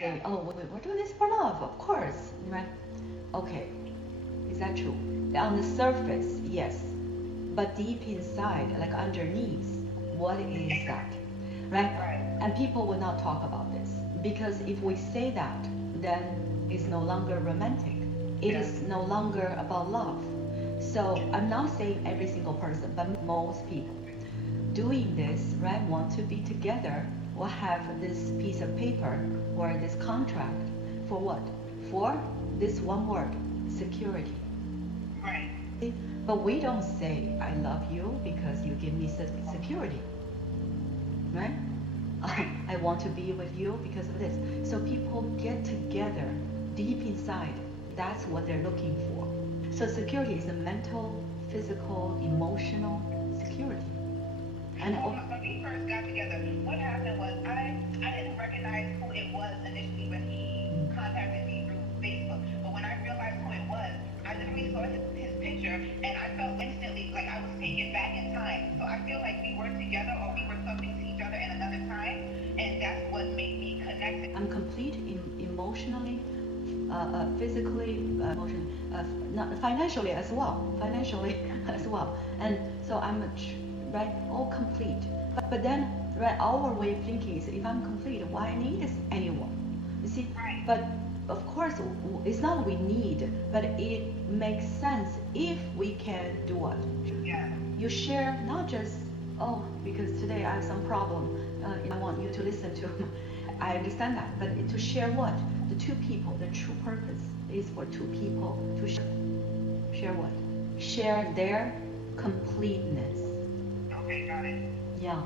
Say, oh, we're doing this for love, of course, right? Okay, is that true? On the surface, yes, but deep inside, like underneath, what is that, right? And people will not talk about this because if we say that, then it's no longer romantic. It is no longer about love. So I'm not saying every single person, but most people doing this, right, want to be together or have this piece of paper or this contract for what? For this one word, security. Right. But we don't say, I love you because you give me security, right? I want to be with you because of this. So people get together deep inside. That's what they're looking for. So security is a mental, physical, emotional security. And when we first got together, what happened was I didn't recognize who it was initially when he contacted me through Facebook. But when I realized who it was, I literally saw his picture and I felt instantly like I was taken back in time. So I feel like we were together or we were something to each other in another time, and that's what made me connected. I'm complete emotionally, physically, emotionally, not financially as well. Financially as well, and so I'm right, all complete. But then, right, our way of thinking is if I'm complete, why I need anyone? You see, right. But of course, it's not we need, but it makes sense if we can do what? Yeah. You share not just, oh, because today I have some problem, I want you to listen to. I understand that, but to share what? The two people, the true purpose is for two people to share what? Share their completeness. Okay, got it. Yeah,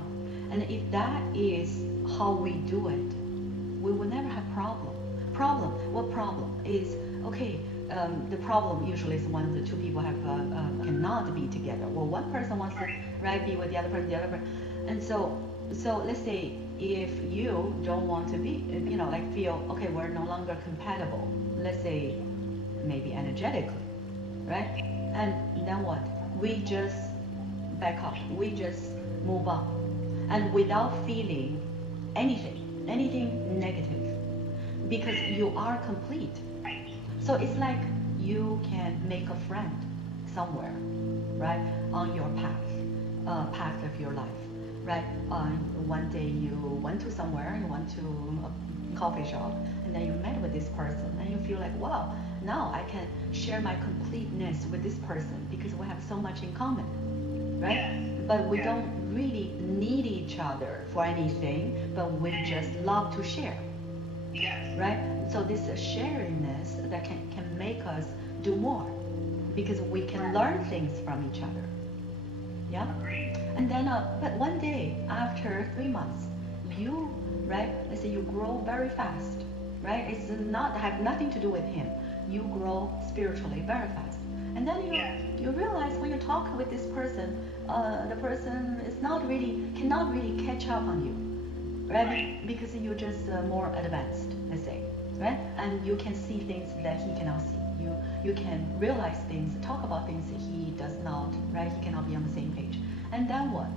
and if that is how we do it, we will never have problem. What problem is, okay, the problem usually is when the two people have cannot be together. Well, one person wants to right be with the other person, and so let's say if you don't want to be, like feel okay, we're no longer compatible. Let's say maybe energetically, right? And then what? We just back up. We just move on, and without feeling anything negative, because you are complete. So it's like you can make a friend somewhere, right, on your path of your life, right? One day you went to somewhere, you went to a coffee shop, and then you met with this person, and you feel like, wow, now I can share my completeness with this person because we have so much in common, right? Yes. But we don't really need each other for anything, but we just love to share. Yes. Right? So this sharingness that can make us do more because we can learn things from each other. Yeah? And then, but one day, after 3 months, you, right, let's say you grow very fast, right? It's not, have nothing to do with him. You grow spiritually very fast. And then you realize when you talk with this person, the person is cannot really catch up on you, right? Because you're just more advanced, let's say, right? And you can see things that he cannot see. You can realize things, talk about things he does not, right? He cannot be on the same page. And then what?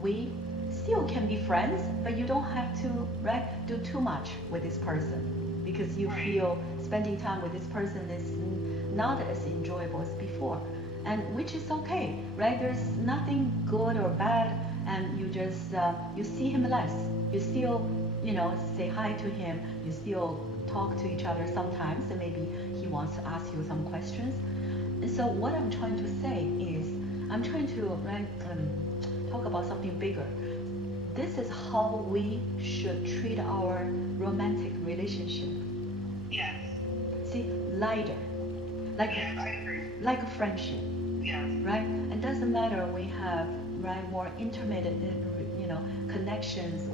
We still can be friends, but you don't have to, right, do too much with this person because you feel spending time with this person is not as enjoyable as before, and which is okay, right? There's nothing good or bad, and you just you see him less. You still, say hi to him. You still talk to each other sometimes, and maybe he wants to ask you some questions. And so what I'm trying to say is, I'm trying to talk about something bigger. This is how we should treat our romantic relationship. Yes. See, lighter. Like, yes, I agree. Like a friendship. Yes. Right? It doesn't matter we have more intimate connections.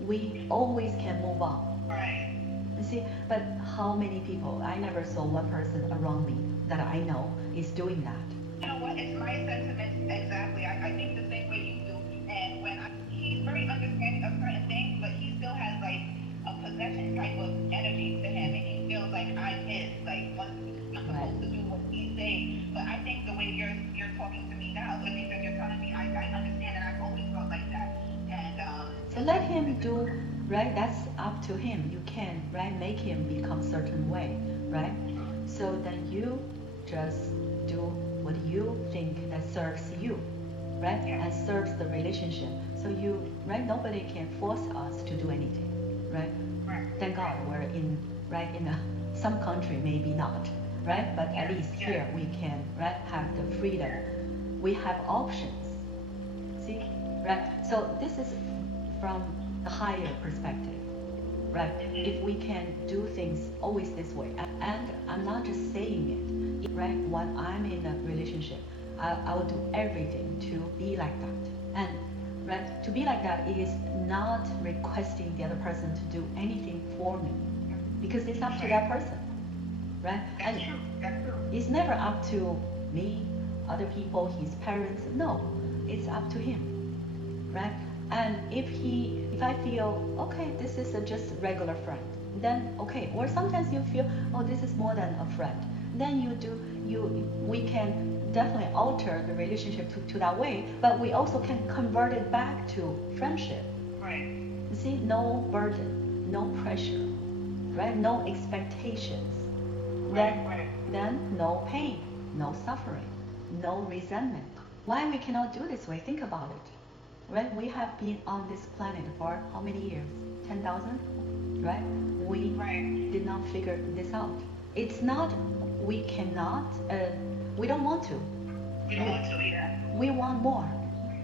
We always can move on. Right. You see, but how many people? I never saw one person around me that I know is doing that. You know what? It's my sentiments exactly. I think the same way you do. And when he's very understanding of certain things, but he still has like a possession type of energy to him, and he feels like I'm his. Like I'm supposed to do what he's saying. But I think the way you're talking to me now, the things that you're telling me, I understand, and I've always felt like that. And so let him do, right? That's up to to him. You can, right, make him become certain way, right? So then you just do what you think that serves you, right? And serves the relationship. So you, right, nobody can force us to do anything, right? Thank God we're in, right, in some country, maybe not, right? But at least here we can, right, have the freedom. We have options. See, right? So this is from the higher perspective, right? If we can do things always this way, and I'm not just saying it, right? When I'm in a relationship, I will do everything to be like that. And right, to be like that is not requesting the other person to do anything for me, because it's up to that person, right? And it's never up to me, other people, his parents. No, it's up to him, right? And if I feel, okay, this is just a regular friend, then okay. Or sometimes you feel, oh, this is more than a friend, then we can definitely alter the relationship to that way, but we also can convert it back to friendship. Right. You see, no burden, no pressure, right? No expectations. Then no pain, no suffering, no resentment. Why we cannot do this way? Think about it. Right? We have been on this planet for how many years? 10,000? Right? We did not figure this out. It's not, we cannot, we don't want to. We don't want to either. We want more.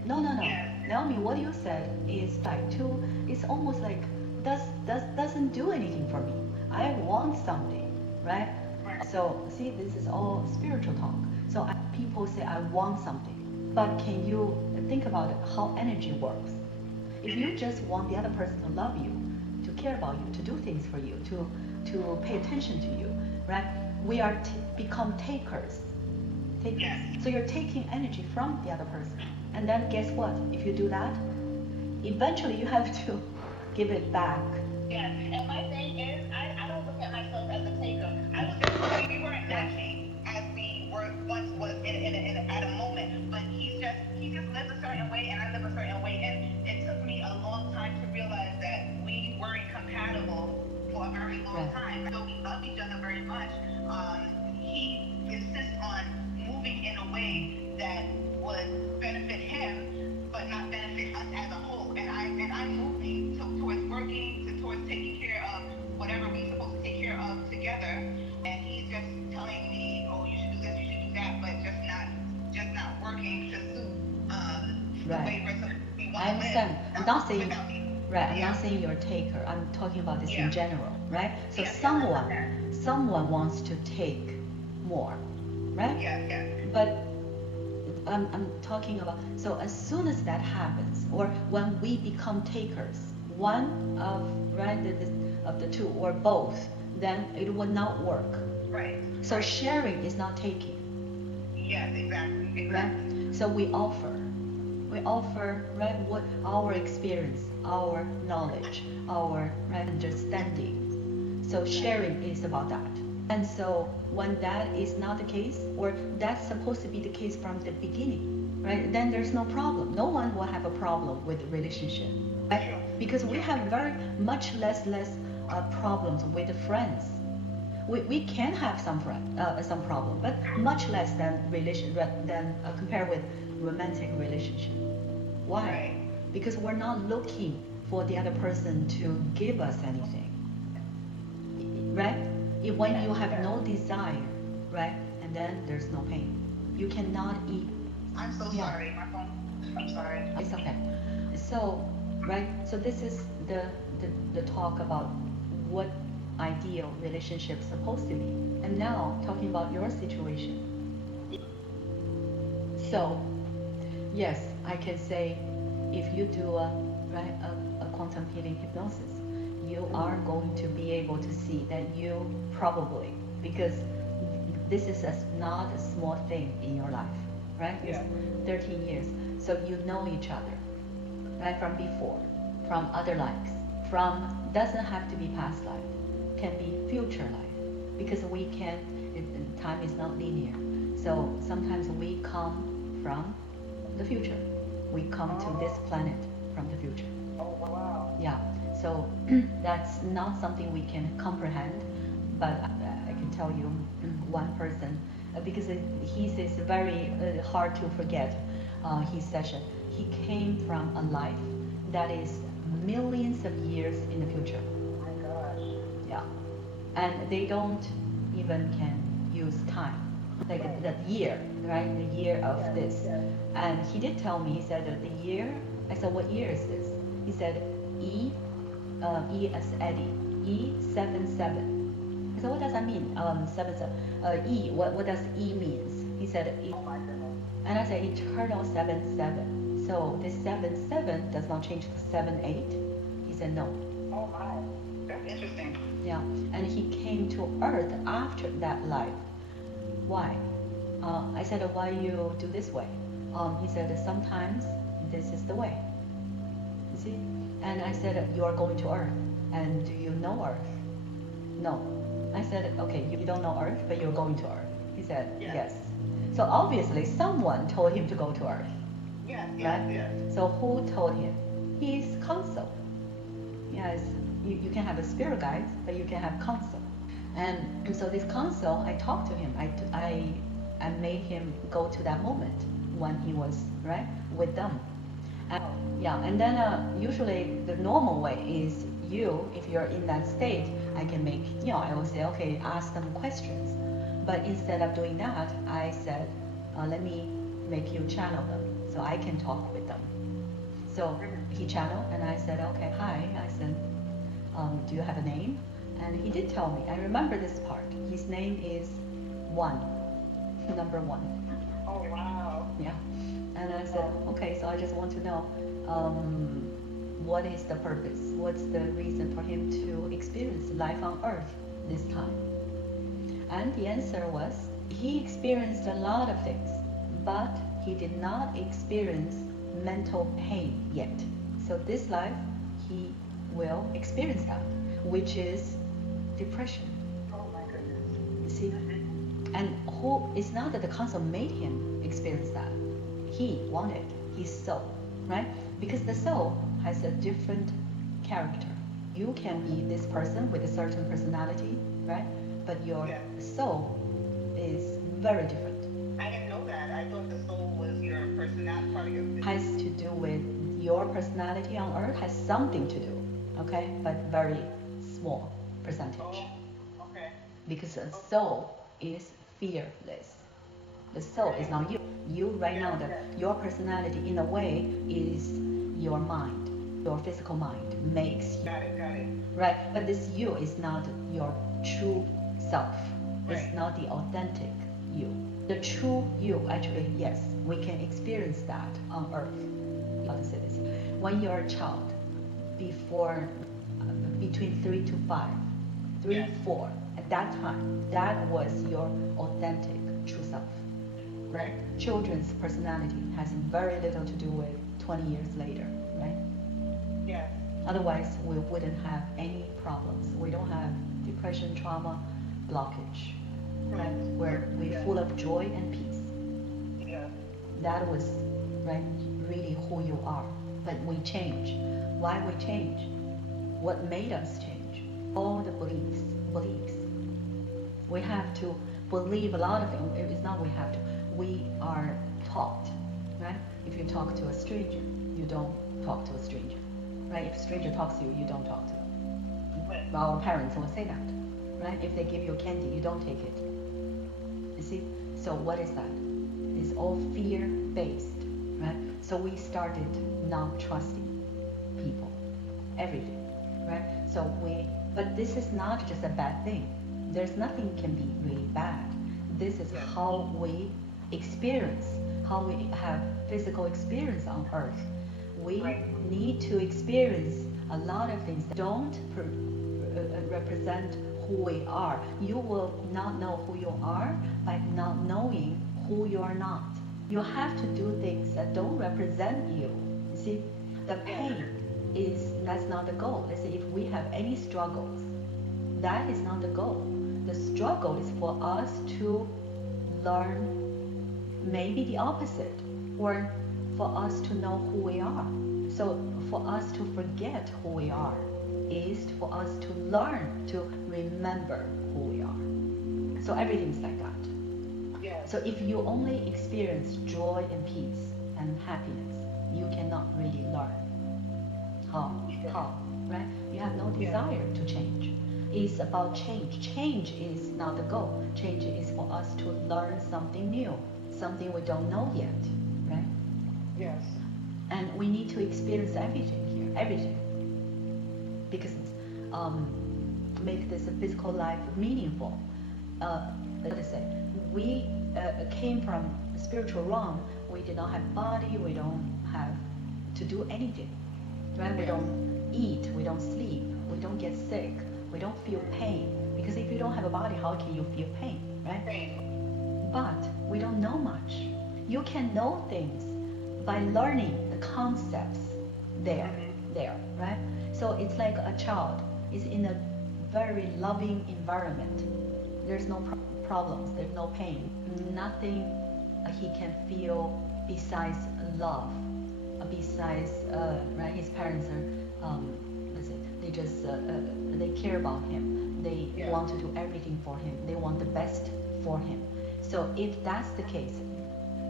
No. Yeah. Naomi, what you said is like too, it's almost like, doesn't do anything for me. I want something, right? So, see, this is all spiritual talk. So people say, I want something. But can you think about how energy works? If you just want the other person to love you, to care about you, to do things for you, to pay attention to you, right? We are become takers. Yes. So you're taking energy from the other person. And then guess what? If you do that, eventually you have to give it back. Yeah, and my thing is, I don't look at myself as a taker. I look at we weren't matching as we were once was at a moment, but he just lives a certain way and I live a certain way, and it took me a long time to realize that we weren't compatible for a very long time. So we love each other very much. He insists on moving in a way that would benefit him, but not benefit us as a whole. And I'm moving towards working, towards taking care of whatever we're supposed to take care of together. And he's just telling me, oh, you should do this, you should do that, but just not working to suit the way we're supposed to be. I understand. I'm not saying. Right, I'm not saying you're a taker. I'm talking about this in general, right? So someone wants to take more, right? Yeah. But I'm talking about, so as soon as that happens, or when we become takers, one of of the two or both, then it will not work. Right. So sharing is not taking. Yes, exactly. Right. So we offer, right, what our experience, our knowledge, our understanding. So sharing is about that. And so when that is not the case, or that's supposed to be the case from the beginning, right? Then there's no problem. No one will have a problem with the relationship, right? Because we have very much less problems with friends. We can have some problem, but much less than compared with romantic relationship. Why? Because we're not looking for the other person to give us anything, right? When you have no desire, right, and then there's no pain. You cannot eat. I'm so sorry, my phone. I'm sorry. It's okay. So, right, so this is the talk about what ideal relationship is supposed to be. And now talking about your situation. So, yes, I can say if you do a quantum healing hypnosis, you are going to be able to see that you probably, because this is not a small thing in your life, right? Yeah. It's 13 years. So you know each other, right, from before, from other lives, doesn't have to be past life, can be future life, because time is not linear. So sometimes we come from the future. We come to this planet from the future. Oh, wow. Yeah. So that's not something we can comprehend, but I can tell you one person, because his is very hard to forget, his session. He came from a life that is millions of years in the future. Oh my gosh. Yeah. And they don't even can use time, like the year, right? The year of this. And he did tell me, he said that the year, I said, what year is this? He said, E as Eddie, E77. I said, what does that mean? 77. E, what does E means? He said, E. Oh my goodness. And I said, eternal 77. So this 77 does not change to 78. He said, no. Oh my. That's interesting. Yeah, and he came to Earth after that life. Why? I said, why you do this way? He said, sometimes this is the way. You see? And I said, you are going to Earth. And do you know Earth? No. I said, okay, you don't know Earth, but you're going to Earth. He said, yes. So obviously someone told him to go to Earth. Yes, right? yes. So who told him? His counsel. Yes, you can have a spirit guide, but you can have counsel. And so this counsel, I talked to him. I made him go to that moment when he was right with them. And, yeah, and then usually the normal way is if you're in that state, I can make, I will say, okay, ask them questions. But instead of doing that, I said, let me make you channel them so I can talk with them. So he channeled, and I said, okay, hi. I said, do you have a name? And he did tell me. I remember this part. His name is One, number one. Oh, wow. Yeah. And I said, okay, so I just want to know, what is the purpose? What's the reason for him to experience life on Earth this time? And the answer was, he experienced a lot of things, but he did not experience mental pain yet. So this life, he will experience that, which is depression. Oh my goodness. You see? And it's not that the council made him experience that. He wanted, his soul, right? Because the soul has a different character. You can be this person with a certain personality, right? But your soul is very different. I didn't know that. I thought the soul was your personality, part of your Has to do with your personality on Earth, has something to do, okay? But very small percentage. Oh, okay. Because the soul is fearless. The soul is not you. You right now, your personality in a way is your mind. Your physical mind makes you. Got it. Right? But this you is not your true self. Right. It's not the authentic you. The true you, actually, yes, we can experience that on Earth. How to say this? When you're a child, between 3 to 5, 3, 4, at that time, that was your authentic true self. Right? Children's personality has very little to do with 20 years later, right? Yes. Otherwise, we wouldn't have any problems. We don't have depression, trauma, blockage, right? Where we're full of joy and peace. Yeah. That was, right, really who you are. But we change. Why we change? What made us change? All the beliefs. We have to believe a lot of things. It's not we have to. We are taught, right? If you talk to a stranger, you don't talk to a stranger, right? If a stranger talks to you, you don't talk to them. Our parents will say that, right? If they give you candy, you don't take it. You see? So what is that? It's all fear-based, right? So we started not trusting people, everything, right? But this is not just a bad thing. There's nothing can be really bad. This is how we experience, how we have physical experience on Earth. We need to experience a lot of things that don't represent who we are. You will not know who you are by not knowing who you are not. You have to do things that don't represent you. You see, the pain that's not the goal. Let's say if we have any struggles, that is not the goal. The struggle is for us to learn maybe the opposite, or for us to know who we are. So for us to forget who we are, is for us to learn to remember who we are. So everything's like that. Yes. So if you only experience joy and peace and happiness, you cannot really learn. How? Right? You have no desire to change. It's about change. Change is not the goal. Change is for us to learn something new, something we don't know yet, right? Yes. And we need to experience everything here, everything, because make this physical life meaningful. Let's say we came from the spiritual realm. We did not have body. We don't have to do anything, right? We don't eat. We don't sleep. We don't get sick. We don't feel pain, because if you don't have a body, how can you feel pain, right? Pain. But we don't know much. You can know things by learning the concepts there, right? So it's like a child is in a very loving environment. There's no problems, there's no pain, nothing he can feel besides love, besides, right? His parents are, they just they care about him. They want to do everything for him. They want the best for him. So if that's the case,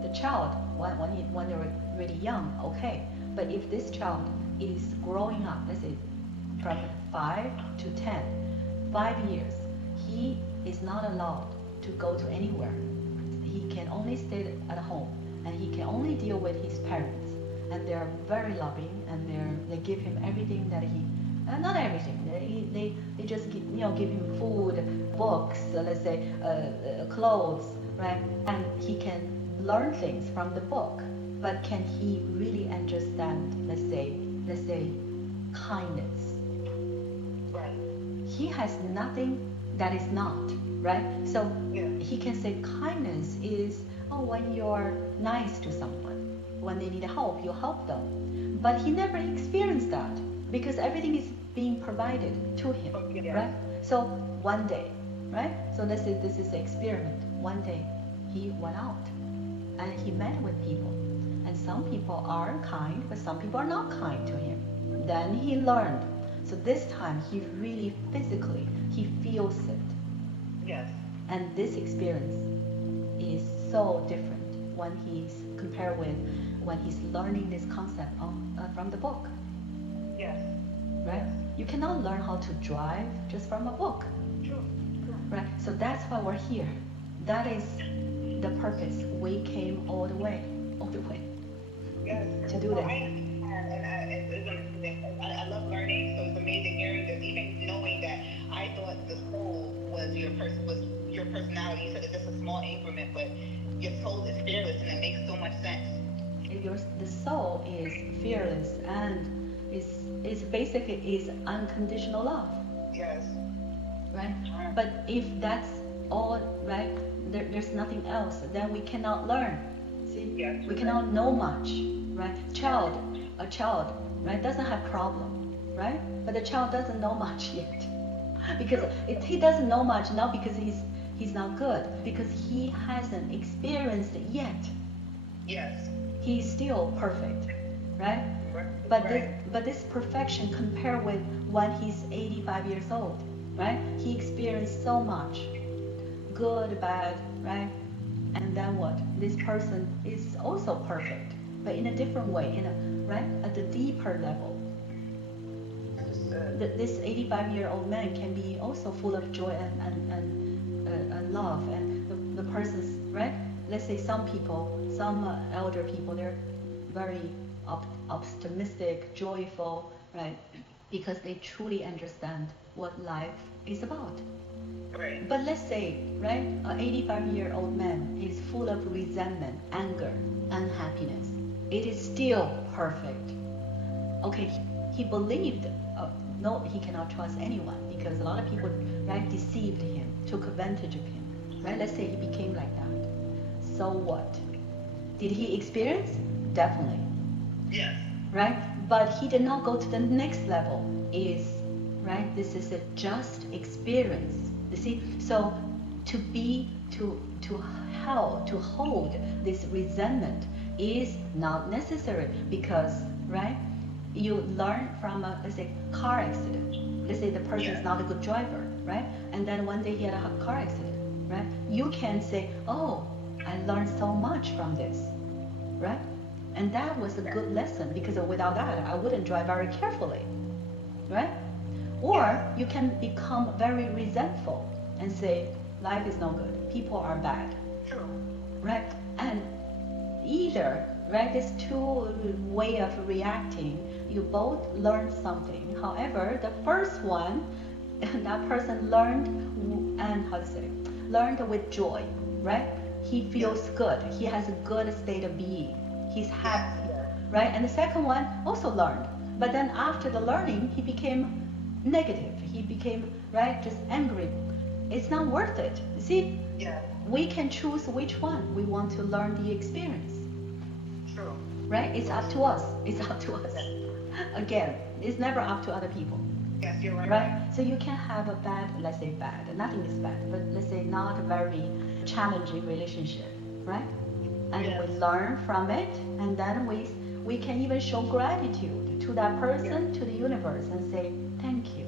the child, when they're really young, okay. But if this child is growing up, let's say from 5 to 10, 5 years, he is not allowed to go to anywhere. He can only stay at home, and he can only deal with his parents. And they're very loving, and they give him everything that he, not everything. They just give him food, books, let's say clothes, right? And he can learn things from the book, but can he really understand, let's say kindness? Right. He has nothing that is not, right? So he can say kindness is, when you're nice to someone, when they need help, you help them. But he never experienced that, because everything is being provided to him, right? So one day, right? So let's say this is an experiment. One day he went out and he met with people, and some people are kind, but some people are not kind to him. Then he learned. So this time he really physically, he feels it. Yes. And this experience is so different when he's compared with when he's learning this concept from the book. Yes. Right? You cannot learn how to drive just from a book. True. Right? So that's why we're here. That is the purpose. We came all the way. Yes. To do this. I love learning, so it's amazing hearing this. Even knowing that I thought the soul was your personality. You said it's just a small increment, but your soul is fearless, and it makes so much sense. The soul is fearless, and is basically unconditional love. Yes. Right? But if that's all, right, there's nothing else, then we cannot learn. See? Yes. We cannot know much, right? A child, right, doesn't have problem, right? But the child doesn't know much yet. Because he doesn't know much, not because he's not good, because he hasn't experienced it yet. Yes. He's still perfect, right? But this perfection compared with when he's 85 years old, right? He experienced so much, good, bad, right? And then what? This person is also perfect, but in a different way, right? At the deeper level. This 85-year-old man can be also full of joy and love, and the person's, right? Let's say some elder people, they're very optimistic, joyful, right? Because they truly understand what life is about. Right. But let's say, right, an 85-year-old man is full of resentment, anger, unhappiness. It is still perfect. Okay, he believed, no, he cannot trust anyone, because a lot of people, right, deceived him, took advantage of him, right? Let's say he became like that. So what? Did he experience? Definitely. Yes. Right? But he did not go to the next level. Right? This is a just experience. You see? So to hold this resentment is not necessary, because, right? You learn from let's say car accident. let's say the person is not a good driver, right? And then one day he had a car accident, right? You can say, oh, I learned so much from this, right? And that was a good lesson, because without that, I wouldn't drive very carefully, right? Or you can become very resentful and say, life is no good, people are bad, right? And either, right, these two way of reacting, you both learn something. However, the first one, that person learned, and how to say, learned with joy, right? He feels good. He has a good state of being. He's happy, right? And the second one also learned, but then after the learning, he became negative. He became, right, just angry. It's not worth it. See, we can choose which one we want to learn the experience. True. Right? It's up to us. It's up to us. Again, it's never up to other people. Yes, you're right. Right? So you can have a bad, let's say bad, nothing is bad, but let's say not a very challenging relationship, right? And we learn from it, and then we can even show gratitude to that person, to the universe, and say, thank you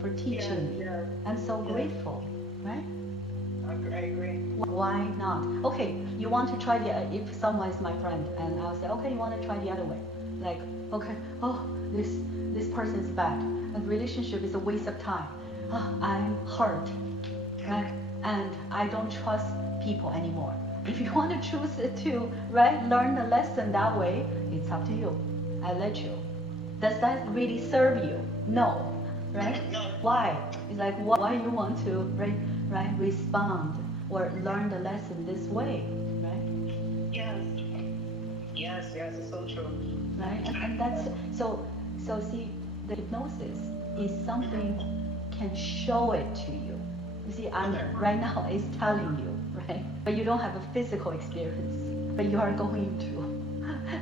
for teaching me. I'm so grateful, right? I agree. Why not? Okay, you want to try if someone is my friend, and I'll say, okay, you want to try the other way. Like, okay, oh, this person is bad. A relationship is a waste of time. Oh, I'm hurt, right? And I don't trust people anymore. If you want to choose to, right, learn the lesson that way, it's up to you. I let you. Does that really serve you? No, right? Why? It's like, why you want to, right, respond or learn the lesson this way, right? Yes, it's so true. Right, and that's so see, the hypnosis is something can show it to you. You see, I'm right now is telling you, right? But you don't have a physical experience, but you are going to,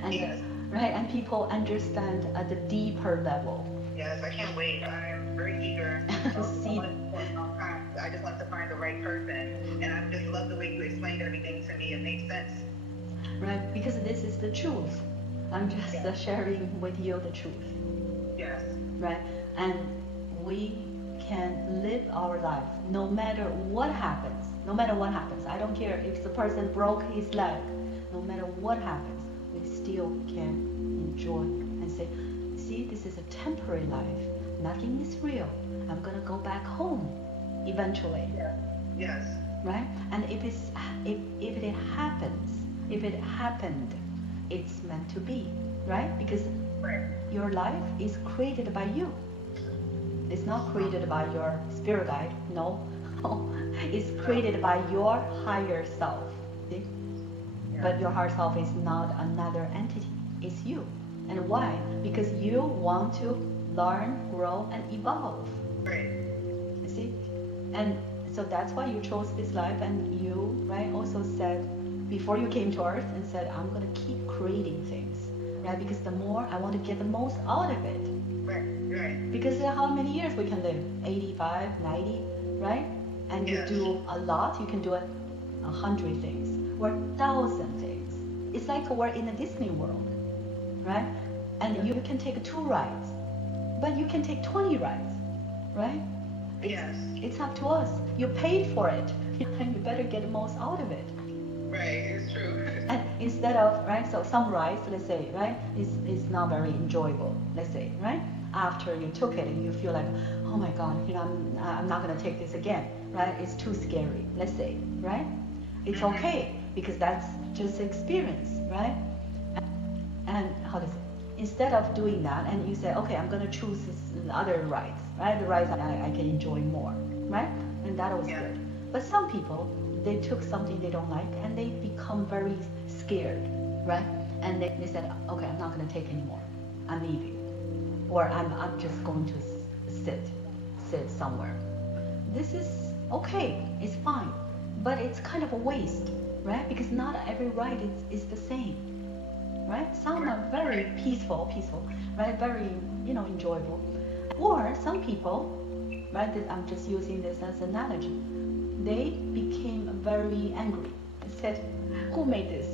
and right, and people understand at the deeper level. Yes, I can't wait. I'm very eager. See. I just want to find the right person, and I just love the way you explained everything to me. It makes sense. Right, because this is the truth. I'm just sharing with you the truth. Yes. Right, and we can live our life no matter what happens. No matter what happens, I don't care if the person broke his leg. No matter what happens, we still can enjoy and say, see, this is a temporary life. Nothing is real. I'm gonna go back home eventually. Yes. Right? And if it happened, it's meant to be, right? Because your life is created by you. It's not created by your spirit guide. No. It's created by your higher self. See? But your higher self is not another entity. It's you. And why? Because you want to learn, grow, and evolve. Right. You see? And so that's why you chose this life, and you, right, also said, before you came to Earth, and said, I'm going to keep creating things, right? Because the more, I want to get the most out of it. Right. Because how many years we can live? 85, 90, right? And you do a lot, you can do 100 things, or 1,000 things. It's like we're in a Disney World, right? And you can take 2 rides, but you can take 20 rides, right? It's up to us. You paid for it, and you better get the most out of it. Right, it's true. And instead of, right, so some rides, let's say, right, is not very enjoyable, let's say, right? After you took it and you feel like, oh my God, I'm not going to take this again, right? It's too scary, let's say, right? It's okay, because that's just experience, right? And how to say, instead of doing that, and you say, okay, I'm going to choose this other rides, right? The rides I can enjoy more, right? And that was good. But some people, they took something they don't like and they become very scared, right? And they said, okay, I'm not going to take anymore. I'm leaving. Or I'm just going to sit somewhere. This is okay, it's fine. But it's kind of a waste, right? Because not every ride is the same, right? Some are very peaceful, right? Very, enjoyable. Or some people, right? I'm just using this as an analogy. They became very angry and said, who made this,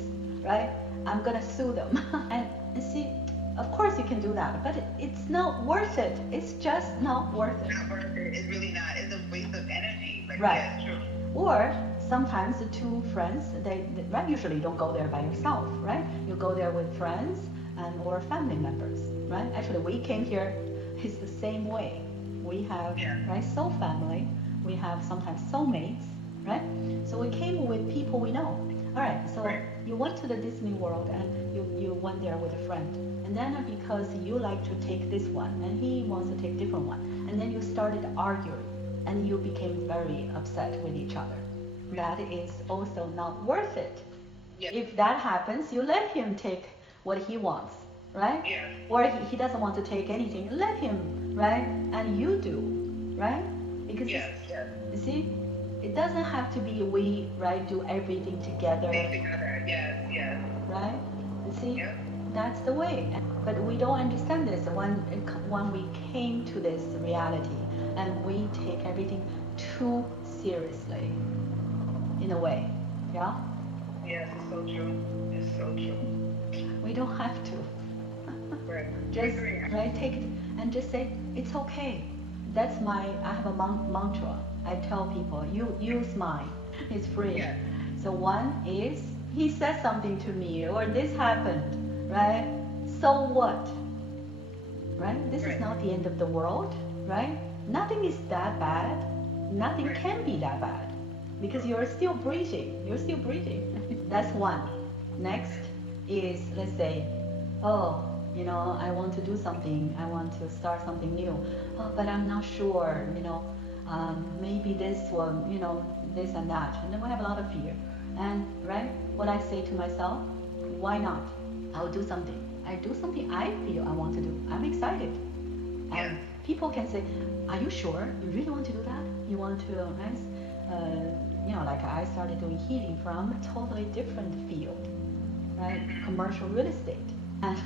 right? I'm gonna sue them. And see, of course you can do that, but it's not worth it. It's just not worth it. Not worth it. It's really not. It's a waste of energy. Like, Right. yeah, it's true. Or sometimes the two friends, they right, usually you don't go there by yourself, right? You go there with friends and or family members, right? Actually, we came here, it's the same way. We have, right, soul family. We have sometimes soulmates, right? So we came with people we know. All right, so you went to the Disney World and you went there with a friend. And then because you like to take this one and he wants to take different one. And then you started arguing and you became very upset with each other. That is also not worth it. Yeah. If that happens, you let him take what he wants, right? Yeah. Or he doesn't want to take anything, let him, right? And you do, right? Because Yes. you see, it doesn't have to be we, right, do everything together, Yes. right? You see, Yeah. that's the way. But we don't understand this when we came to this reality and we take everything too seriously, in a way, yeah? Yes, it's so true. It's so true. We don't have to. Right. Just, right, take it and just say, it's okay. That's I have a mantra. I tell people, you use mine. It's free. Yeah. So one is, he said something to me, or this happened, right? So what? Right? This is not the end of the world, right? Nothing is that bad. Nothing can be that bad. Because you're still breathing. You're still breathing. That's one. Next is, let's say, oh, you know, I want to do something. I want to start something new. Oh, but I'm not sure, you know, maybe this one, you know, this and that. And then we have a lot of fear. And, right, what I say to myself, why not? I'll do something. I do something I feel I want to do. I'm excited. And people can say, are you sure? You really want to do that? You want to, you know, like I started doing healing from a totally different field, right? Commercial real estate. And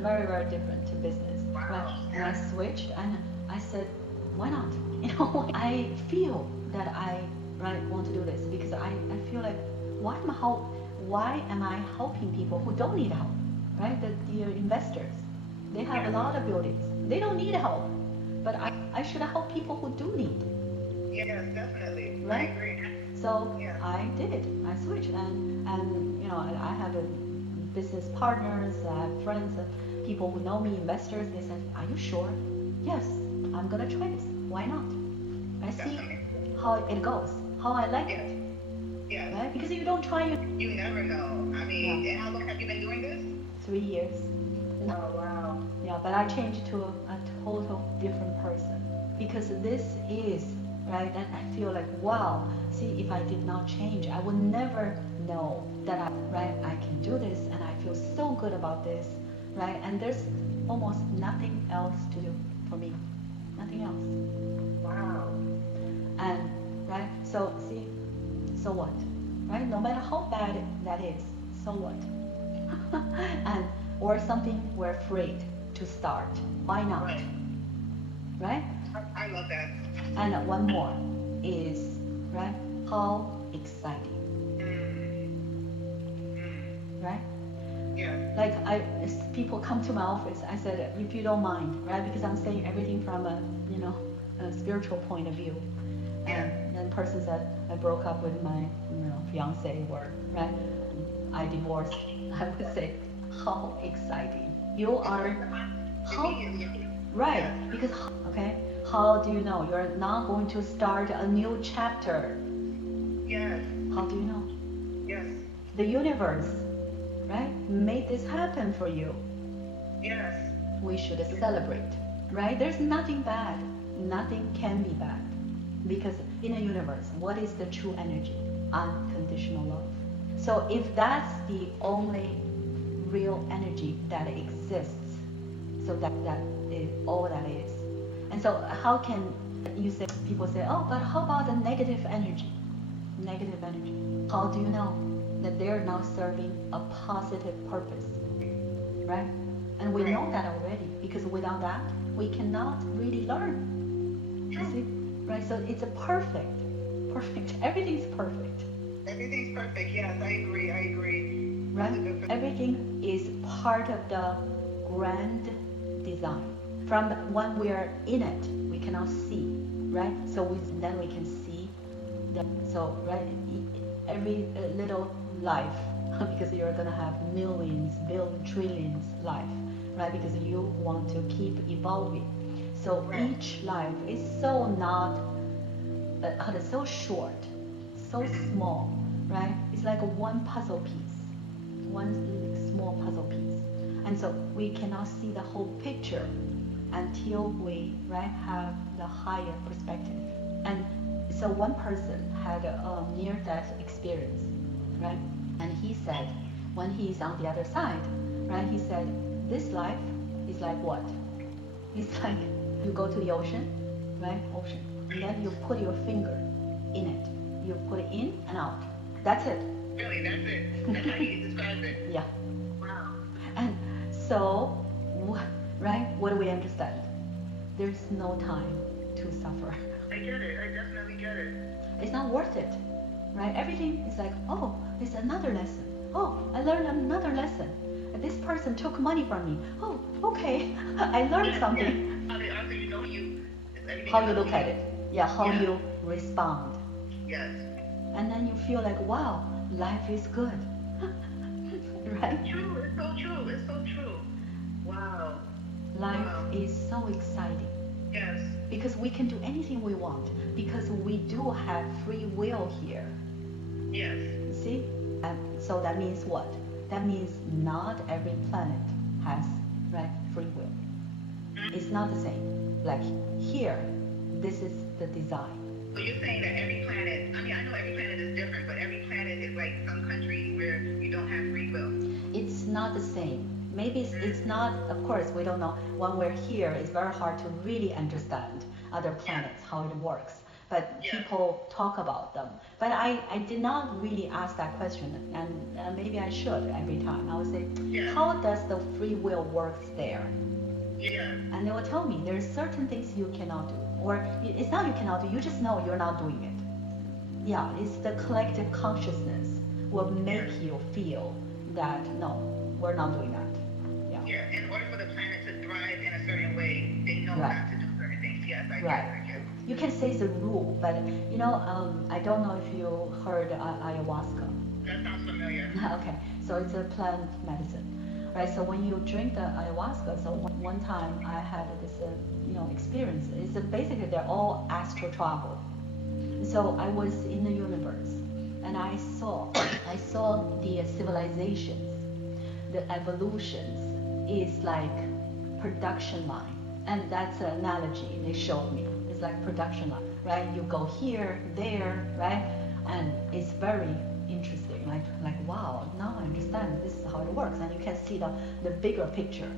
very, very different to business. Right? And I switched and I said, why not? You know, I feel that I want to do this because I feel like why am I helping people who don't need help? Right? The investors. They have a lot of buildings. They don't need help. But I should help people who do need. Yes, definitely. Right? I agree. So I did. I switched and you know, I have a business partners, I have friends, people who know me, investors. They said, are you sure? Yes, I'm gonna try this. Why not? I see how it goes, how I like it. Yes. Right? Because if you don't try, you never know. I mean, and how long have you been doing this? 3 years. Oh, wow. Yeah, but I changed to a total different person because this is, right, and I feel like, wow, see, if I did not change, I would never know that I can do this and I feel so good about this, right? And there's almost nothing else to do for me. Nothing else. Wow. And, right, so see, so what? Right? No matter how bad that is, so what? And or something we're afraid to start. Why not? Right? I love that. And one more is, right, how exciting. Right? Yeah. Like as people come to my office, I said, if you don't mind, right? Because I'm saying everything from a, you know, a spiritual point of view. And then person said, I broke up with my, you know, fiance or, right? I divorced. I would say, how exciting. You are, how, right, because, okay, how do you know? You're not going to start a new chapter. Yes. How do you know? Yes. The universe, right, made this happen for you. Yes. We should celebrate, right? There's nothing bad. Nothing can be bad. Because in a universe, what is the true energy? Unconditional love. So if that's the only real energy that exists, so that is all that is. And so how can you say, people say, oh, but how about the negative energy? Negative energy. How do you know that they're now serving a positive purpose? Right? And we know that already, because without that, we cannot really learn. You see? Right? So it's a perfect. Everything's perfect. Everything's perfect. Yes, I agree. Right? Everything is part of the grand design. From when we are in it, we cannot see, right? So then we can see that. So right, every little life, because you're gonna have millions, billions, trillions life, right? Because you want to keep evolving. So each life is so not, so short, so small, right? It's like one puzzle piece, one small puzzle piece, and so we cannot see the whole picture until we have the higher perspective. And so one person had a near-death experience, right? And he said, when he's on the other side, right? He said, this life is like what? It's like you go to the ocean, right? Ocean, and then you put your finger in it. You put it in and out. That's it. Really, that's it. That's how you describe it. Yeah. Wow. And so, right? What do we understand? There's no time to suffer. I get it. I definitely get it. It's not worth it, right? Everything is like, oh, it's another lesson. Oh, I learned another lesson. This person took money from me. Oh, okay, I learned something. How you look at it. Yeah, how you respond. Yes. And then you feel like, wow, life is good. Right? True. It's so true. It's so true. Wow. Life is so exciting. Yes. Because we can do anything we want. Because we do have free will here. Yes. See? So that means what? That means not every planet has free will. It's not the same. Like here, this is the design. So you're saying that every planet, I mean, I know every planet is different, but every planet is like some countries where you don't have free will. It's not the same. Maybe it's not, of course, we don't know. When we're here, it's very hard to really understand other planets, how it works. But people talk about them. But I did not really ask that question, and maybe I should every time. I would say, how does the free will works there? Yeah. And they will tell me there's certain things you cannot do. Or it's not you cannot do, you just know you're not doing it. Yeah, it's the collective consciousness will make you feel that, no, we're not doing that. Yeah, in order for the planet to thrive in a certain way, they know not to do certain things. Yes, I get it. You can say it's a rule, but I don't know if you heard ayahuasca. That sounds familiar. Okay, so it's a plant medicine, right? So when you drink the ayahuasca, so one time I had this, experience. It's basically they're all astral travel. So I was in the universe, and I saw the civilizations, the evolutions is like production line, and that's an analogy they showed me. It's like production line, right? You go here, there, right? And it's very interesting. Like wow, now I understand this is how it works, and you can see the bigger picture.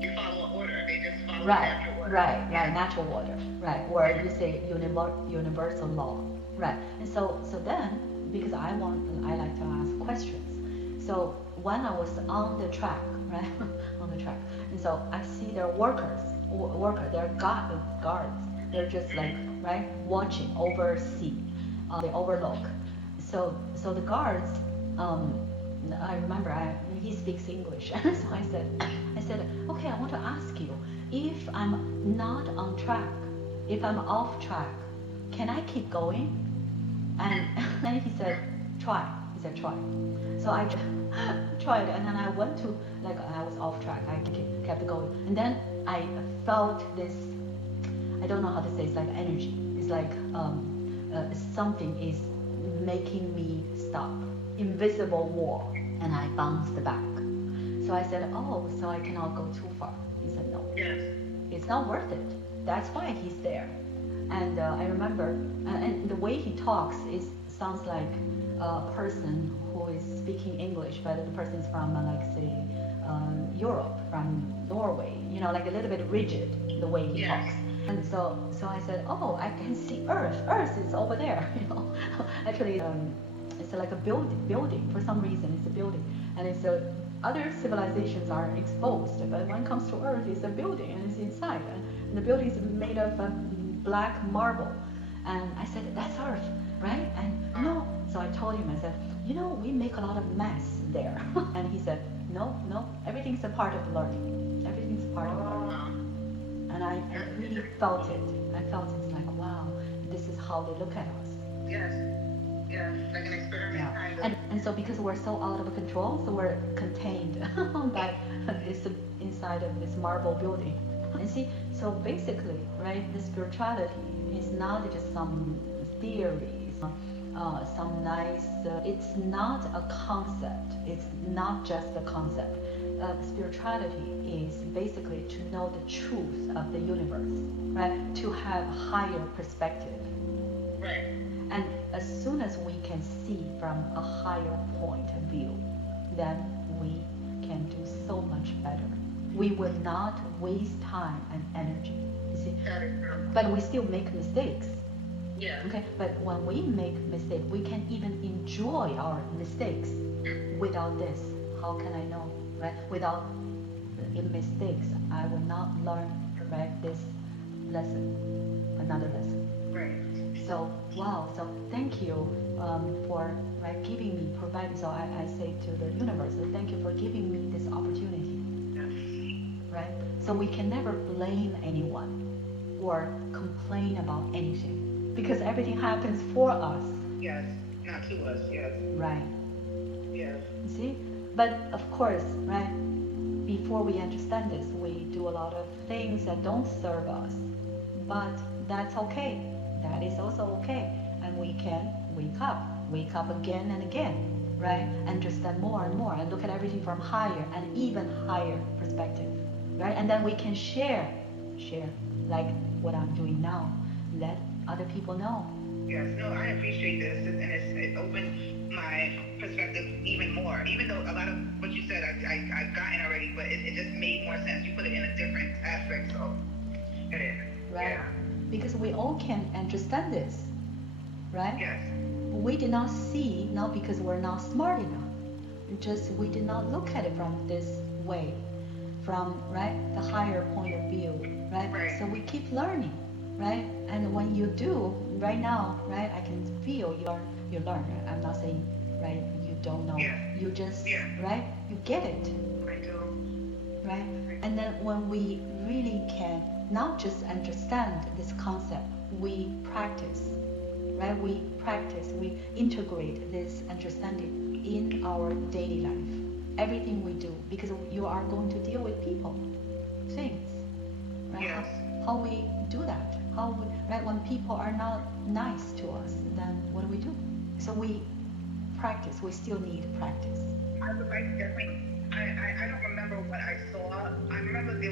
You follow order. They just follow natural order. Right, natural order, right? Where you say universal law, right? And so then, because I like to ask questions. So when I was on the track, right, on the track, and so I see their they're guards. They're just like watching, oversee, they overlook. So the guards, I remember he speaks English, and so I said, okay, I want to ask you, if I'm not on track, if I'm off track, can I keep going? And then he said, try. He said, try. So I tried, and then I went to, I was off track. I kept going. And then I felt this, I don't know how to say, it's like energy. It's like something is making me stop. Invisible wall. And I bounced back. So I said, oh, so I cannot go too far. He said, no. Yes. It's not worth it. That's why he's there. And I remember, and the way he talks sounds like a person who is speaking English, but the person is from, say, Europe, from Norway. Like a little bit rigid, the way he talks. And so I said, oh, I can see Earth. Earth is over there. Actually, it's like a building. For some reason, it's a building, and it's other civilizations are exposed, but when it comes to Earth, it's a building and it's inside, and the building is made of black marble. And I said, that's Earth, right? And so I told him, I said, we make a lot of mess there. And he said, no, everything's a part of learning. Everything's a part of learning. And I really felt it. I felt it's like, wow, this is how they look at us. Yes. Yeah, like an experiment kind of. And so because we're so out of control, so we're contained by this inside of this marble building. And see, so basically, right, the spirituality is not just some theories, some nice, it's not a concept. It's not just a concept. Spirituality is basically to know the truth of the universe, right? To have a higher perspective. Right. And as soon as we can see from a higher point of view, then we can do so much better. We will not waste time and energy. You see? But we still make mistakes. Yeah. Okay. But when we make mistakes, we can even enjoy our mistakes. Without this, how can I know? Right? Without mistakes, I will not learn, right, this lesson, another lesson. Right. So wow, so thank you for giving me, providing. So I say to the universe, thank you for giving me this opportunity. Yes. Right? So we can never blame anyone or complain about anything because everything happens for us. Yes, not to us. Yes. Right. Yes. See? But of course, right? Before we understand this, we do a lot of things that don't serve us. But that's okay. That is also okay. And we can wake up again and again, right? Understand more and more and look at everything from higher and even higher perspective, right? And then we can share like what I'm doing now. Let other people know. Yes, no, I appreciate this, and it opened my perspective even more. Even though a lot of what you said I've gotten already, but it just made more sense. You put it in a different aspect, so it is. Right. Yeah. Because we all can understand this, right? Yes. We did not see, not because we're not smart enough, just we did not look at it from this way, from the higher point of view, right? Right. So we keep learning, right? And when you do, right now, right, I can feel you learn. I'm not saying, right, you don't know. Yeah. You just, Yeah. right, you get it. I do. Right? And then when we really can not just understand this concept, we practice, right? We practice, we integrate this understanding in our daily life. Everything we do, because you are going to deal with people, things, right? Yes. How we do that? How we, right? When people are not nice to us, then what do? So we practice. We still need practice. I would like definitely. I don't remember what I saw. I remember there